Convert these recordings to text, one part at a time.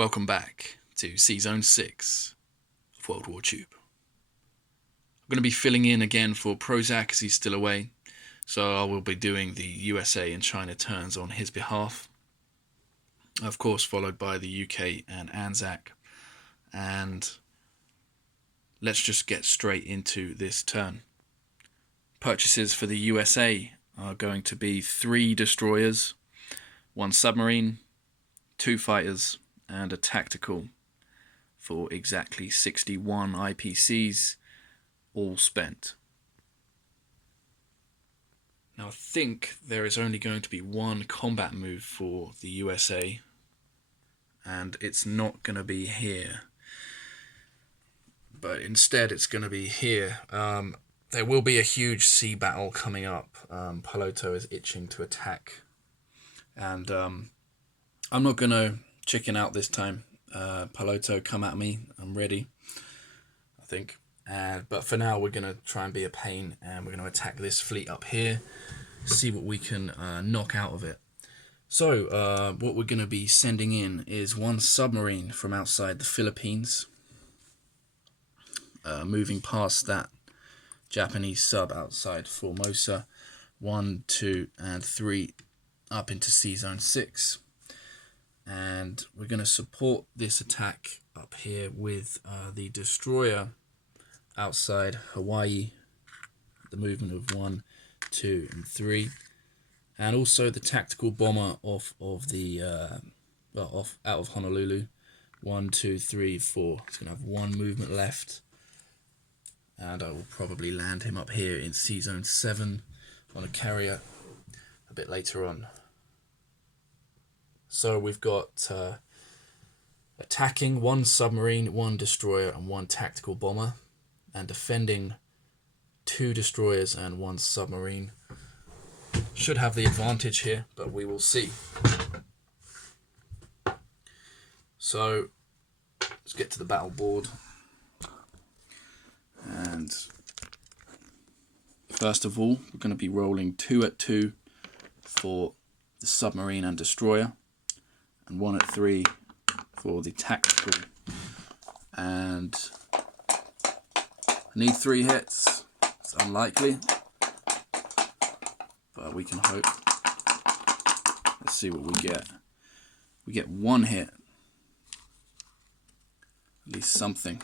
Welcome back to sz6 of WWTube. I'm going to be filling in again for Prozac as he's still away, so I will be doing the USA and China turns on his behalf. Of course, followed by the UK and ANZAC. And let's just get straight into this turn. Purchases for the USA are going to be 3 destroyers, 1 submarine, 2 fighters, and a tactical for exactly 61 IPCs, all spent. Now I think there is only going to be 1 combat move for the USA, and it's not going to be here, but instead it's going to be here. There will be a huge sea battle coming up. Piloto is itching to attack, and I'm not going to chicken out this time. Piloto, come at me, I'm ready, I think. But for now we're going to try and be a pain, and we're going to attack this fleet up here, see what we can knock out of it. So what we're going to be sending in is 1 submarine from outside the Philippines, moving past that Japanese sub outside Formosa, 1, 2 and 3 up into Sea Zone 6. And we're going to support this attack up here with the destroyer outside Hawaii, the movement of 1, 2 and 3, and also the tactical bomber off of the out of Honolulu, 1, 2, 3, 4. It's going to have 1 movement left, and I will probably land him up here in Sea Zone 7 on a carrier a bit later on. So we've got attacking 1 submarine, 1 destroyer and 1 tactical bomber, and defending 2 destroyers and 1 submarine. Should have the advantage here, but we will see. So let's get to the battle board. And first of all, we're going to be rolling 2 at 2 for the submarine and destroyer, and 1 at 3 for the tactical. And I need 3 hits. It's unlikely, but we can hope. Let's see what we get. We get 1 hit. At least something.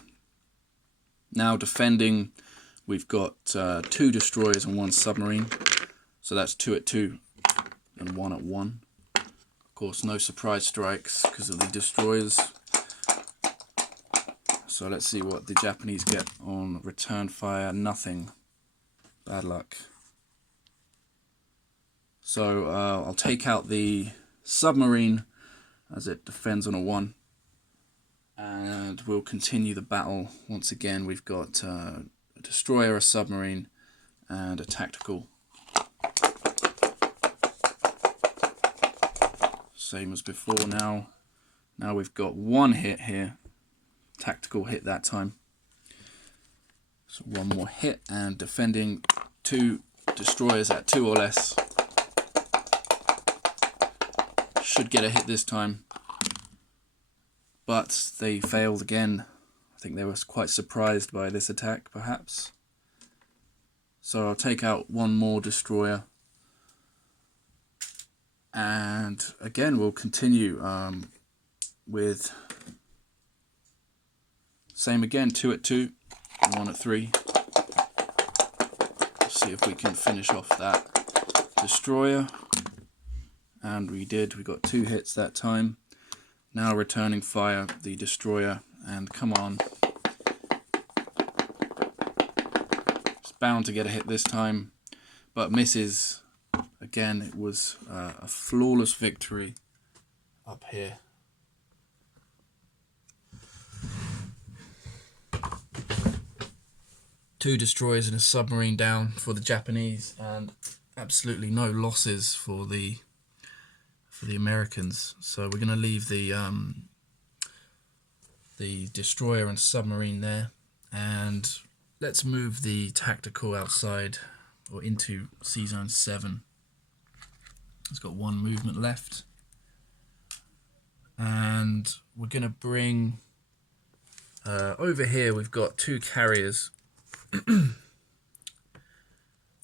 Now defending, we've got 2 destroyers and 1 submarine. So that's 2 at 2 and 1 at 1. Of course, no surprise strikes because of the destroyers. So let's see what the Japanese get on return fire. Nothing. Bad luck. So I'll take out the submarine as it defends on a 1. And we'll continue the battle. Once again, we've got a destroyer, a submarine, and a tactical. Same as before now. Now we've got 1 hit here. Tactical hit that time. So 1 more hit, and defending 2 destroyers at 2 or less. Should get a hit this time. But they failed again. I think they were quite surprised by this attack, perhaps. So I'll take out 1 more destroyer. And again, we'll continue with same again, 2 at 2, and 1 at 3. See if we can finish off that destroyer. And we did. We got 2 hits that time. Now returning fire, the destroyer, and come on. It's bound to get a hit this time, but misses. Again, it was a flawless victory up here. Two destroyers and a submarine down for the Japanese, and absolutely no losses for the Americans. So we're going to leave the destroyer and submarine there, and let's move the tactical outside or into Sea Zone 7. It's got 1 movement left, And we're going to bring over here, we've got 2 carriers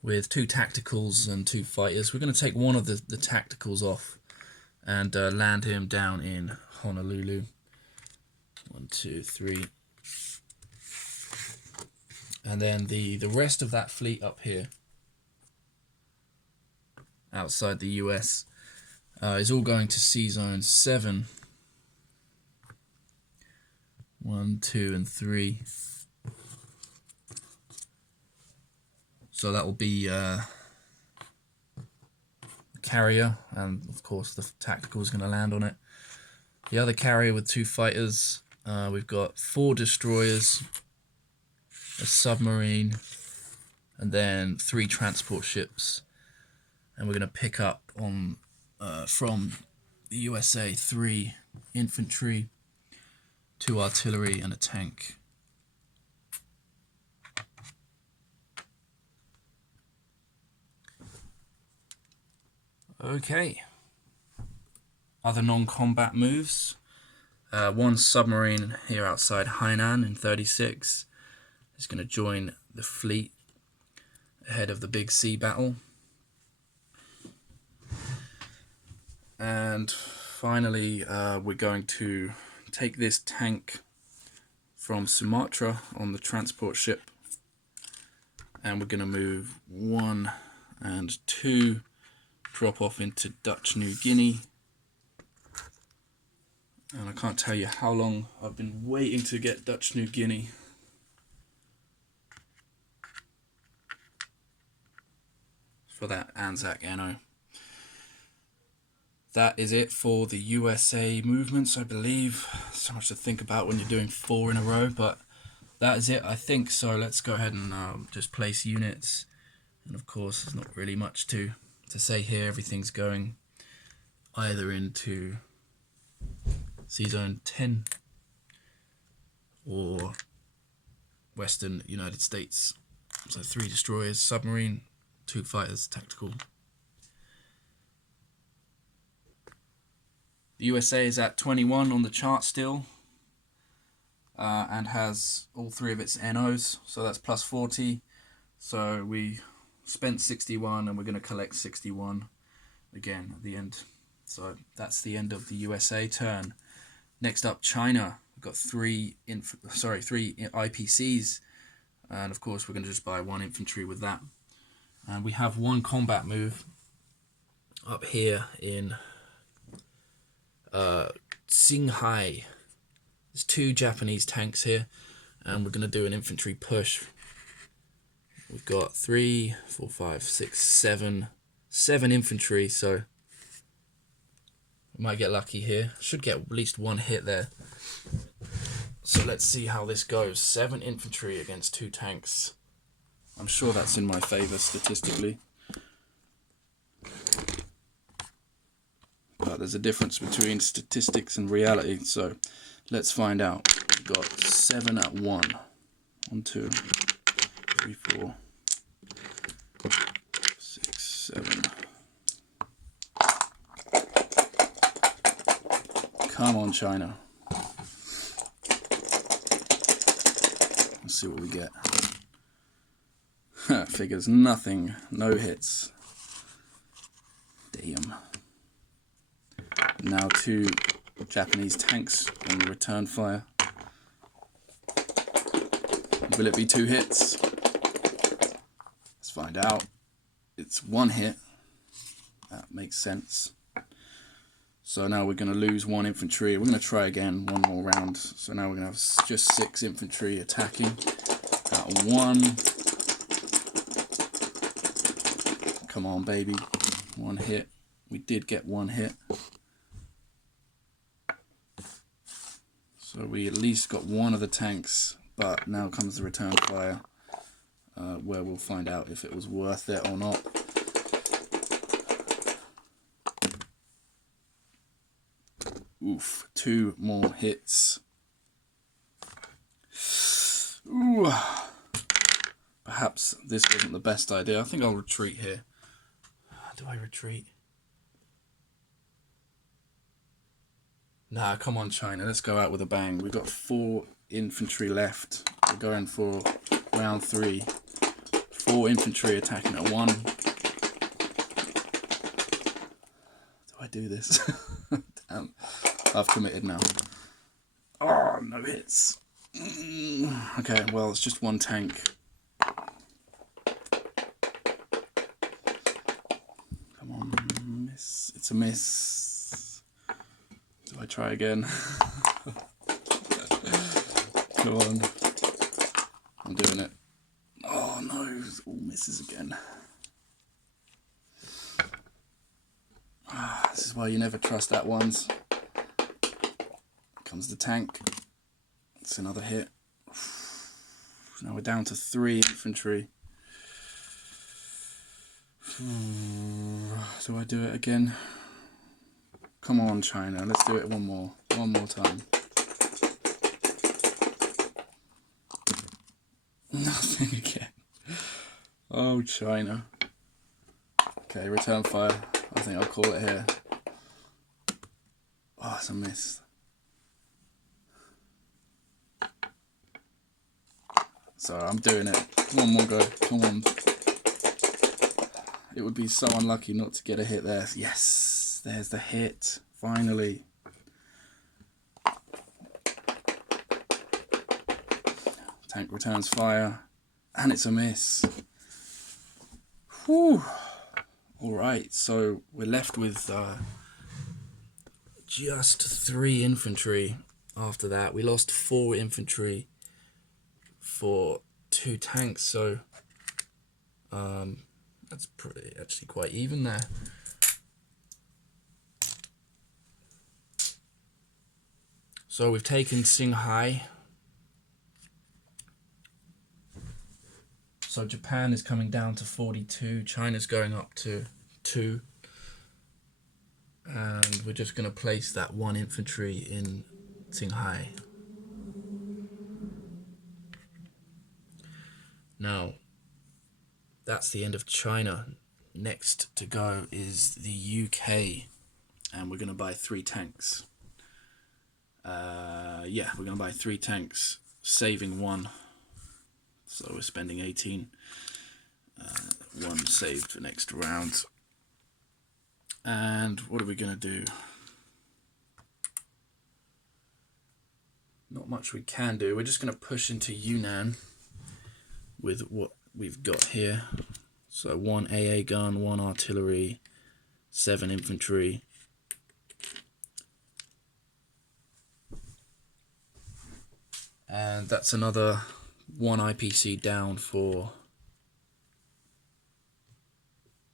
with 2 tacticals and 2 fighters. We're going to take one of the tacticals off and land him down in Honolulu. 1, 2, 3. And then the rest of that fleet up here, outside the US, is all going to Zone 7. 1, 2, and 3. So that will be the carrier, and of course the tactical is going to land on it. The other carrier with 2 fighters, we've got 4 destroyers, a submarine, and then 3 transport ships. And we're going to pick up on from the USA 3 infantry, 2 artillery, and a tank. Okay. Other non-combat moves. 1 submarine here outside Hainan in 36 is going to join the fleet ahead of the big sea battle. And finally, we're going to take this tank from Sumatra on the transport ship, and we're going to move 1 and 2, drop off into Dutch New Guinea. And I can't tell you how long I've been waiting to get Dutch New Guinea. For that ANZAC NO. That is it for the USA movements, I believe. So much to think about when you're doing 4 in a row, but that is it, I think. So let's go ahead and just place units. And of course, there's not really much to say here. Everything's going either into Zone 10 or Western United States. So 3 destroyers, submarine, 2 fighters, tactical. The USA is at 21 on the chart still, and has all 3 of its NOs, so that's plus 40. So we spent 61 and we're going to collect 61 again at the end. So that's the end of the USA turn. Next up, China. We've got 3 IPCs, and of course we're going to just buy 1 infantry with that. And we have 1 combat move up here in Qinghai. There's 2 Japanese tanks here, and we're going to do an infantry push. We've got 3, 4, 5, 6, 7 infantry, so we might get lucky here. Should get at least 1 hit there. So let's see how this goes. 7 infantry against 2 tanks. I'm sure that's in my favour statistically. But there's a difference between statistics and reality, so let's find out. We've got 7 at 1. 1, 2, 3, 4, 6, 7. Come on, China. Let's see what we get. Figures nothing. No hits. Damn. Now 2 Japanese tanks on the return fire. Will it be 2 hits? Let's find out. It's 1 hit. That makes sense. So now we're going to lose 1 infantry. We're going to try again 1 more round. So now we're going to have just 6 infantry attacking out of 1. Come on, baby. 1 hit. We did get 1 hit. So we at least got 1 of the tanks, but now comes the return fire, where we'll find out if it was worth it or not. Oof, 2 more hits. Ooh. Perhaps this wasn't the best idea. I think I'll retreat here. Do I retreat? Nah, come on, China. Let's go out with a bang. We've got 4 infantry left. We're going for round 3. 4 infantry attacking at 1. Do I do this? Damn. I've committed now. Oh, no hits. Okay, well, it's just 1 tank. Come on, miss. It's a miss. Do I try again? Come on. I'm doing it. Oh no, all misses again. This is why you never trust that ones. Comes the tank. It's another hit. Now we're down to 3 infantry. Do I do it again? Come on, China. Let's do it one more time. Nothing again. Oh, China. Okay, return fire. I think I'll call it here. Oh, it's a miss. So I'm doing it. One more go. Come on. It would be so unlucky not to get a hit there. Yes, there's the hit. Finally. Tank returns fire. And it's a miss. Whew. Alright, so we're left with just 3 infantry after that. We lost 4 infantry for 2 tanks, so that's pretty actually quite even there. So we've taken Qinghai. So Japan is coming down to 42, China's going up to 2. And we're just going to place that 1 infantry in Qinghai. Now, that's the end of China. Next to go is the UK, and we're going to buy 3 tanks. Yeah, we're going to buy 3 tanks, saving 1. So we're spending 18. 1 saved for next round. And what are we going to do? Not much we can do. We're just going to push into Yunnan with what we've got here. So 1 AA gun, 1 artillery, 7 infantry. And that's another 1 IPC down for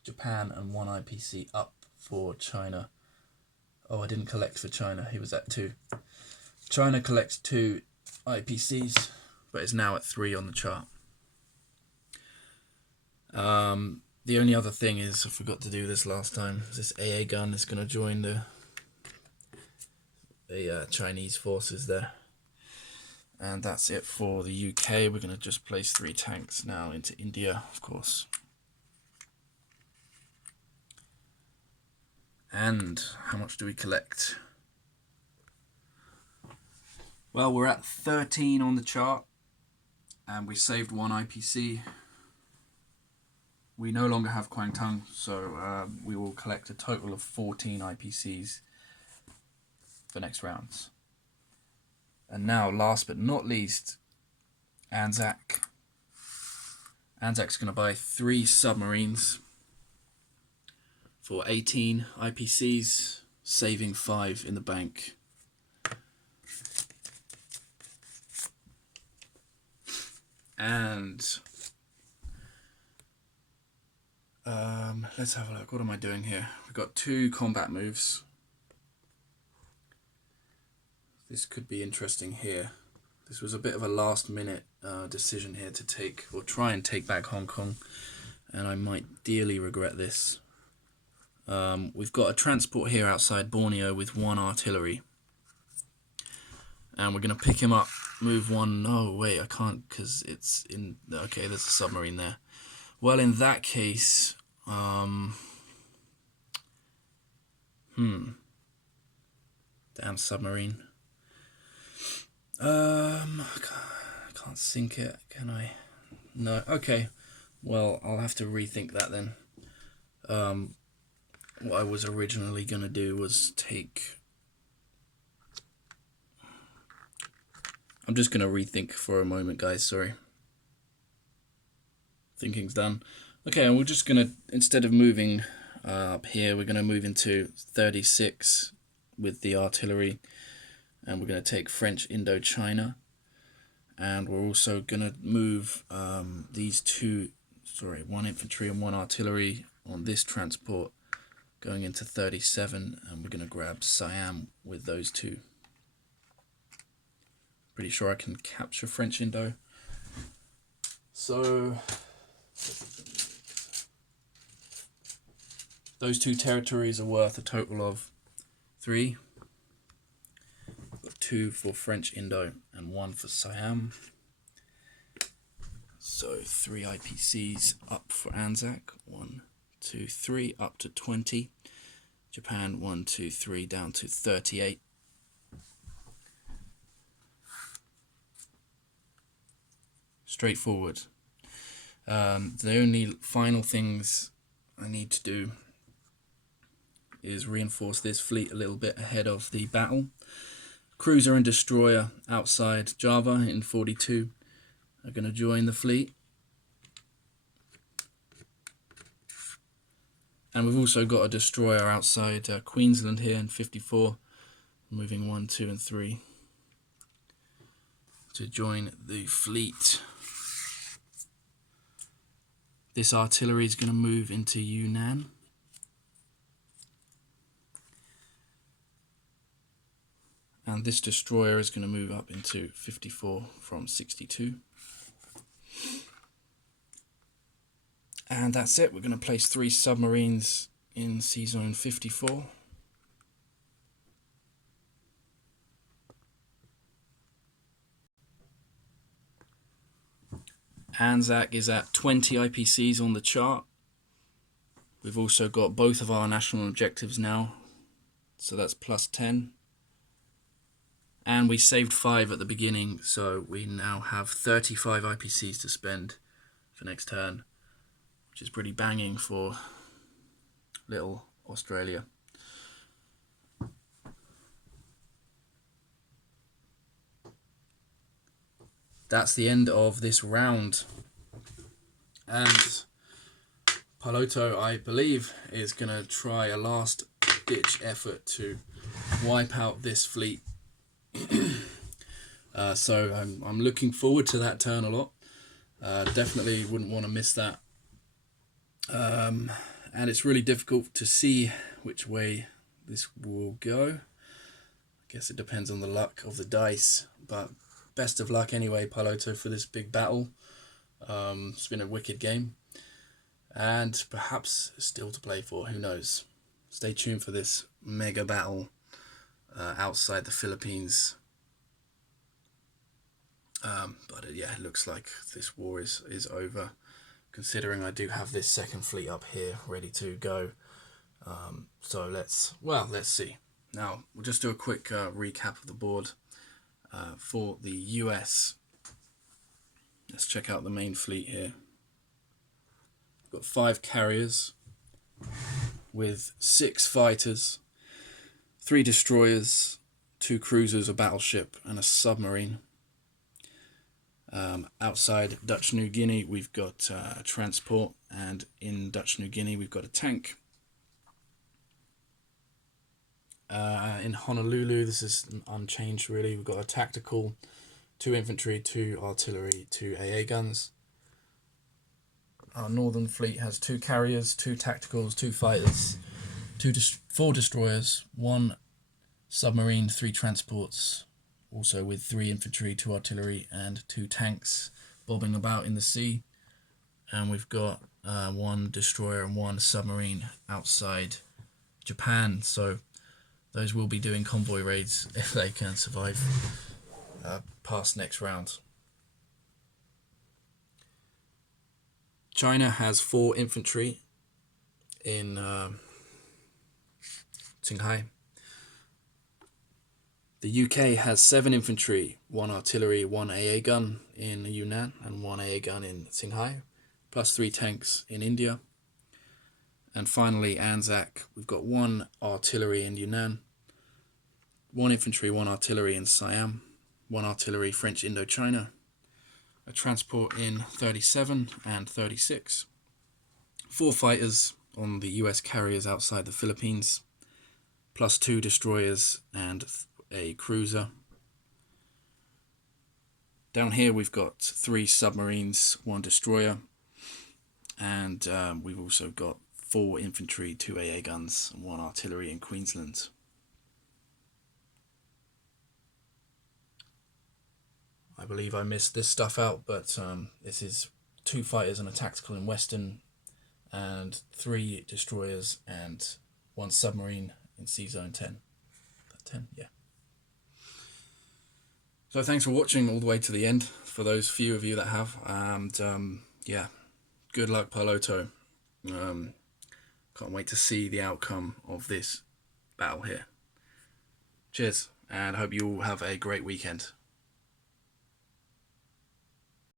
Japan and 1 IPC up for China. Oh, I didn't collect for China. He was at 2. China collects 2 IPCs, but is now at 3 on the chart. The only other thing is, I forgot to do this last time, this AA gun is going to join the Chinese forces there. And that's it for the UK. We're going to just place 3 tanks now into India, of course. And how much do we collect? Well, we're at 13 on the chart, and we saved 1 IPC. We no longer have Kwangtung, so we will collect a total of 14 IPCs for next rounds. And now, last but not least, ANZAC. ANZAC's going to buy 3 submarines for 18 IPCs, saving 5 in the bank. And let's have a look. What am I doing here? We've got 2 combat moves. This could be interesting here. This was a bit of a last minute decision here to take, or try and take back Hong Kong, and I might dearly regret this. We've got a transport here outside Borneo with 1 artillery, and we're going to pick him up, move 1. No, wait, I can't because it's in. Okay, there's a submarine there. Well, in that case, Damn submarine. I can't sink it, can I? No. Okay. Well, I'll have to rethink that then. What I was originally going to do was take... I'm just going to rethink for a moment, guys. Sorry. Thinking's done. Okay, and we're just going to, instead of moving up here, we're going to move into 36 with the artillery. And we're going to take French Indochina. And we're also going to move these two, one infantry and one artillery on this transport going into 37. And we're going to grab Siam with those two. Pretty sure I can capture French Indo. So those two territories are worth a total of 3. 2 for French Indo and 1 for Siam. So 3 IPCs up for ANZAC. 1, 2, 3 up to 20. Japan 1, 2, 3 down to 38. Straightforward. The only final things I need to do is reinforce this fleet a little bit ahead of the battle. Cruiser and destroyer outside Java in 42 are going to join the fleet. And we've also got a destroyer outside Queensland here in 54, moving 1, 2 and 3 to join the fleet. This artillery is going to move into Yunnan. And this destroyer is going to move up into 54 from 62. And that's it. We're going to place 3 submarines in Sea Zone 54. ANZAC is at 20 IPCs on the chart. We've also got both of our national objectives now. So that's plus 10. And we saved 5 at the beginning, so we now have 35 IPCs to spend for next turn, which is pretty banging for little Australia. That's the end of this round. And Piloto, I believe, is going to try a last-ditch effort to wipe out this fleet. So I'm looking forward to that turn a lot. Definitely wouldn't want to miss that. And it's really difficult to see which way this will go. I guess it depends on the luck of the dice, but best of luck anyway, Piloto, for this big battle. It's been a wicked game, and perhaps still to play for, who knows. Stay tuned for this mega battle outside the Philippines. But yeah, it looks like this war is over, considering I do have this second fleet up here ready to go. So let's see. Now we'll just do a quick recap of the board for the US. Let's check out the main fleet here. We've got 5 carriers with 6 fighters, 3 destroyers, 2 cruisers, a battleship and a submarine. Outside Dutch New Guinea we've got transport, and in Dutch New Guinea we've got a tank. In Honolulu this is unchanged really. We've got a tactical, 2 infantry, 2 artillery, 2 AA guns. Our northern fleet has 2 carriers, 2 tacticals, 2 fighters, 4 destroyers, 1 submarine, 3 transports, also with 3 infantry, 2 artillery and 2 tanks bobbing about in the sea. And we've got 1 destroyer and 1 submarine outside Japan, so those will be doing convoy raids if they can survive past next round. China has 4 infantry in Qinghai. The UK has 7 infantry, 1 artillery, 1 AA gun in Yunnan and 1 AA gun in Qinghai, plus 3 tanks in India. And finally, ANZAC, we've got 1 artillery in Yunnan, 1 infantry, 1 artillery in Siam, 1 artillery French Indochina, a transport in 37 and 36, 4 fighters on the US carriers outside the Philippines, plus 2 destroyers and a cruiser. Down here we've got 3 submarines, 1 destroyer, and we've also got 4 infantry, 2 AA guns, and 1 artillery in Queensland. I believe I missed this stuff out, but this is 2 fighters and a tactical in Western, and 3 destroyers and 1 submarine in C-Zone 10. 10, yeah. So thanks for watching all the way to the end, for those few of you that have, and yeah, good luck Paloto. Can't wait to see the outcome of this battle here. Cheers, and I hope you all have a great weekend.